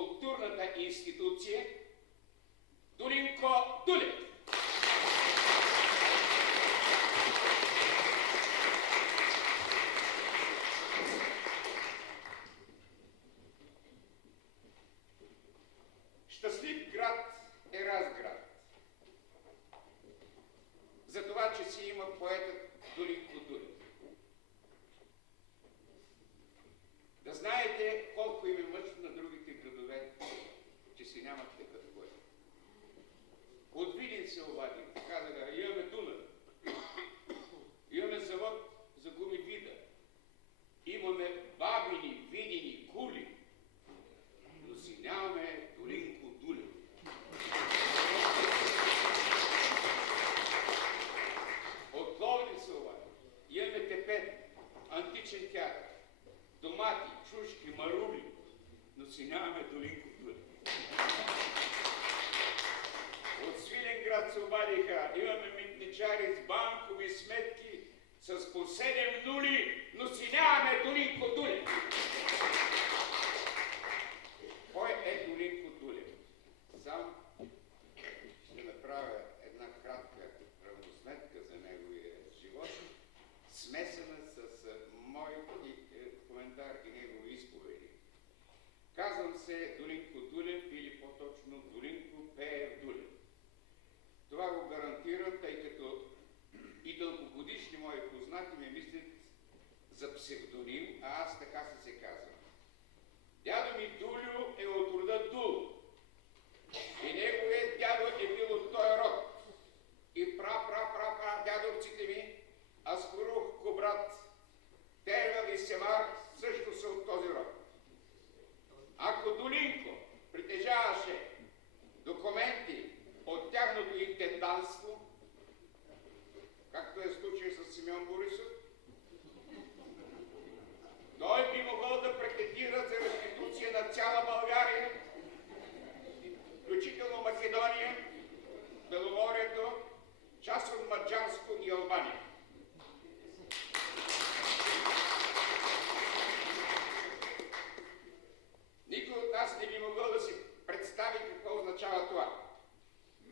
културната институция Дулинко Дулев. Щастлив град е Разград. За това, че си има поетът Дулинко Дулев. Да знаете колко им е мъчно на другите градове, че си нямат такъв поет. От Видин се обадих, казаха, имаме Дунав, имаме завод за гуми Вида, имаме бабини, видини, кули, но си нямаме Дулинко Дулев. От Пловдив се обадих, имаме Тепен, античен театър, домати, чушки, марули, но си нямаме Дулинко Дулев. От Свиленград се обадиха, имаме митничари с банкови сметки с по 7 нули, но си нямаме Дулинко Дулев. Кой е Дулинко Дулев? Сам ще направя една кратка равносметка за неговия живот, смесена с мой коментар и негови изповеди. Казвам се Дулинко Дулев или по-точно Дулинко Пеев Дулев. Това го гарантирам, тъй като и дългогодишни мои познати ме мислят за псевдоним, а аз така се казвам. Дядо ми Дулю е от рода Дул. И неговият дядо е бил от този род. И дядовците ми, Аспарух, Кобрат, Тервел и Семар също са от този род. Ако Дулинко притежаваше документи от тяхното интенданство, както е случай с Симеон Борисов, той би могъл да претендира за реституция на цяла България, включително Македония, Беломорието, част от Маджарско и Албания. Никой от нас не би могъл да си представи какво означава това.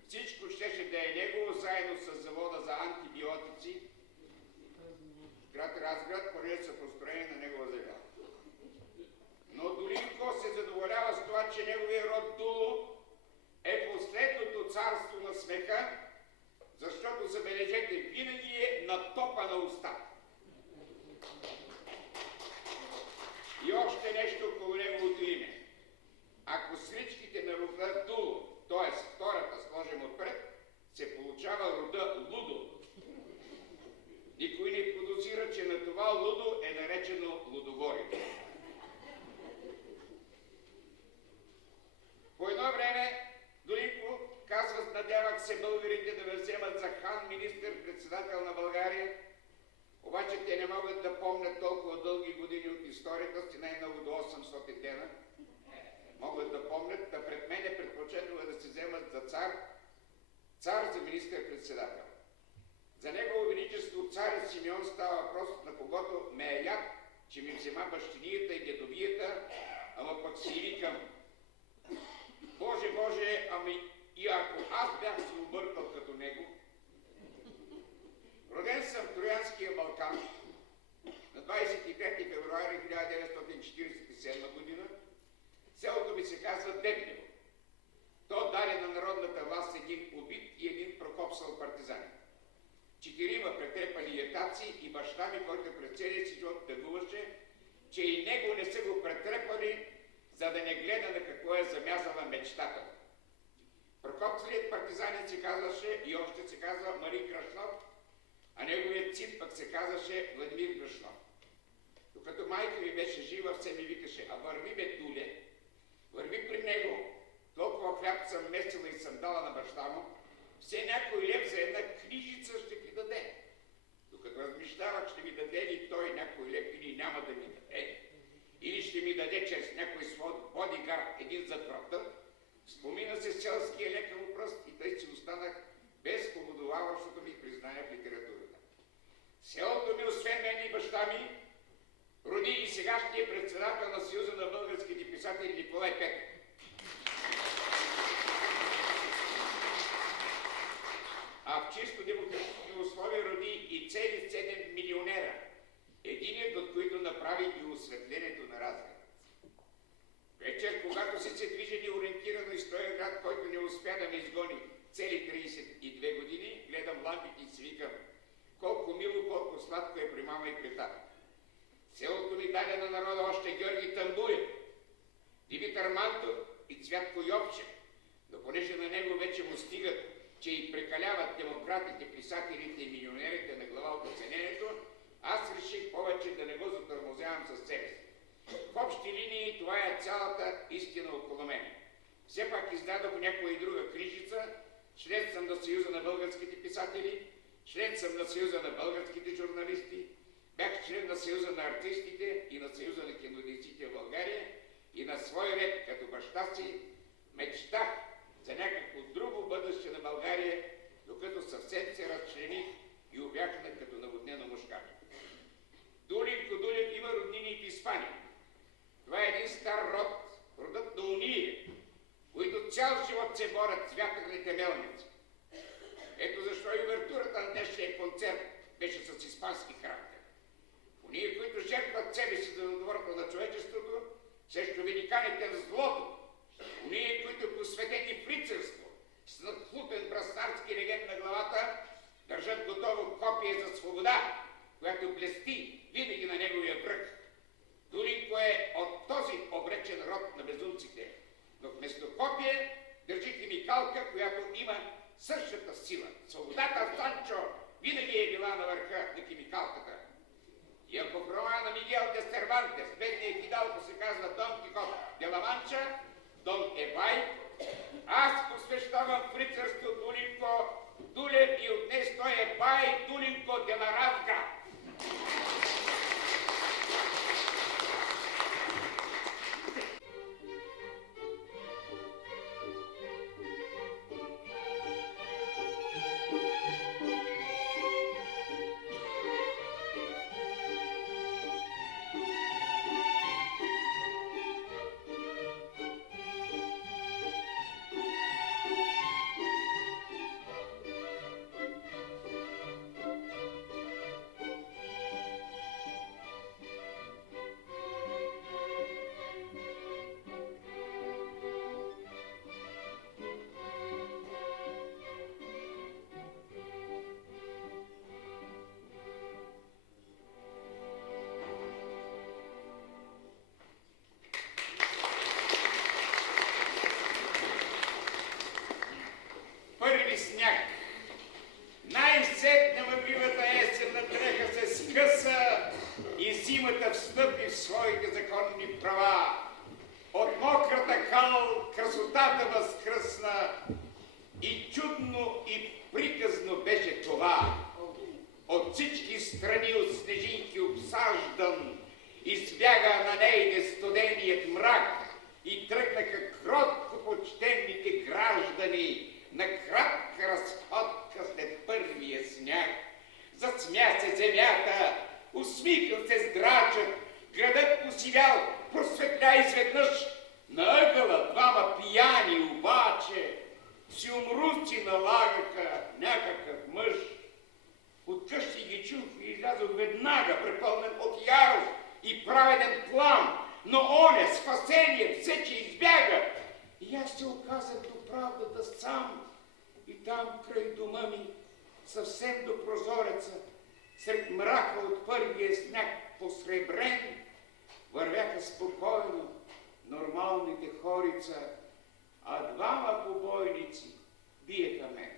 Всичко щеше да е негово, заедно с завода за антибиотици, град Разград, понеже са построени на негова земя. Но Дулинко се задоволява с това, че неговия род Дуло е последното царство на смеха, защото, забележете, винаги е на топа на уста. И още нещо около неговото име. Ако сричките на рода Дуло, т.е. втората сложим отпред, се получава рода Лудо. Никой не подозира, че на това Лудо е наречено Лудогорието. По едно време Дулинко казва, надявах се българите да ме вземат за хан, министър-председател на България, обаче те не могат да помнят толкова дълги години от историята си, най-много до 800 дена. Могат да помнят, да пред мен е предпочетно да се вземат за цар за министър-председател. За негово величество цар Симеон става въпрос, на когото ме е яд, че ми взема бащинията и дедовията, ама пък си викам. Боже, Боже, ами и ако аз бях се объркал като него. Роден съм в Троянския Балкан на 23 февруари 1947 година. Селото ми се казва Дебнево. То даде на народната власт един убит и един прокопсал партизани. 4 претрепани ятаци и баща ми, който през целия си живот тъгуваше, че и него не са го претрепали, за да не гледа на какво е замязала мечтата. Прокопсалият партизанин се казваше и още се казва Марин Крашнов, а неговият син пък се казваше Владимир Крашнов. Докато майка ми беше жива, все ми викаше, а върви бе, Дуле, върви при него, толкова хляб съм местила и съм дала на баща му, все някой лев за една книжица ще ти даде. Докато размишлявах, ще ми даде ли той някой лев или няма да ми даде, или ще ми даде чрез някой свой бодигард един зад врата, спомина се селския лекар пръст и тъй си останах без поводолаващото ми признание в литературата. Селото ми, освен мен и баща ми, роди и сегашния председател на Съюза на българските писатели Николай Петър. направи и осветлението на разград. Вечер, когато се движи неориентирано из този град, който не успя да ме изгони цели 32 години, гледам лампите и си викам, колко мило, колко сладко е при мама и при тата. Селото ми даде на народа още Георги Тамбуев, Димитър Мантов и Цвятко Йовчев, но понеже на него вече му стигат, че и прекаляват демократите, писателите и милионерите на глава от оценението, аз реших повече да не го затормозявам със себе си. В общи линии това е цялата истина около мен. Все пак издадох някоя и друга книжица, член съм на Съюза на българските писатели, член съм на Съюза на българските журналисти, бях член на Съюза на артистите и на Съюза на кинодейците в България и на свой ред, като баща си, мечтах за някакво друго бъдеще на България, докато съвсем се разчлених и обякнах като наводнено мушкар. Дулин Кодулев има роднини в Испания. Това е един стар род, родът на уния, които цял живот се борят с вятърните мелници. Ето защо и увертурата на днешния концерт беше с испански характер. Уния, които жертват себе си за доброто на човечеството, срещу великаните на злото, уния, които посветени в рицарство, с надхлупен браснарски легенд на главата, държат готово копие за свобода, която блести винаги на неговия връх. Дулинко е от този обречен род на безумците, но вместо копие държи химикалка, която има същата сила. Свободата, Санчо, винаги е била на върха на химикалката. И ако в романа на Мигел де Сервантес бедният Хидалго се казва Дон Кихот де ла Манча, Дон Ебай, аз посвещавам в рицарство Дулинко Дулев и от днес той е Бай Дулинко де ла Разград. Сняг. Най-сетне мъгливата есенна дреха се скъса и зимата встъпи в своите законни права. От мократа кал красотата възкръсна и чудно и приказно беше това. От всички страни от снежинки обсаждан избяга на нейде студеният мрак и тръгнаха кротко почтените граждани на кратка разходка след първия сняг. Засмя се земята, усмихнал се здрачът, градът посивял, просветля изведнъж. На ъгъла двама пияни обаче си умруци налагаха някакъв мъж. От къщи ги чух и излязох веднага, препълнен от ярост и праведен план, но оня спасение все, че избяга. И аз се оказах до правдата сам. И там, край дома ми, съвсем до прозореца, сред мрака от първия сняг посребрен, вървяха спокойно нормалните хорица, а двама побойници биеха мен.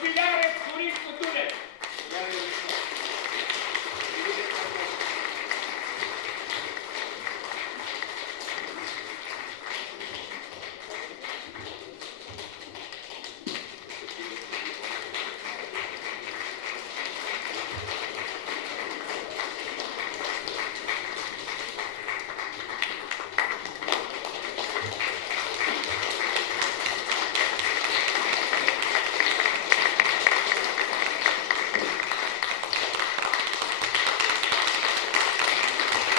Господарят Борис Кутулев. Благодаря ви.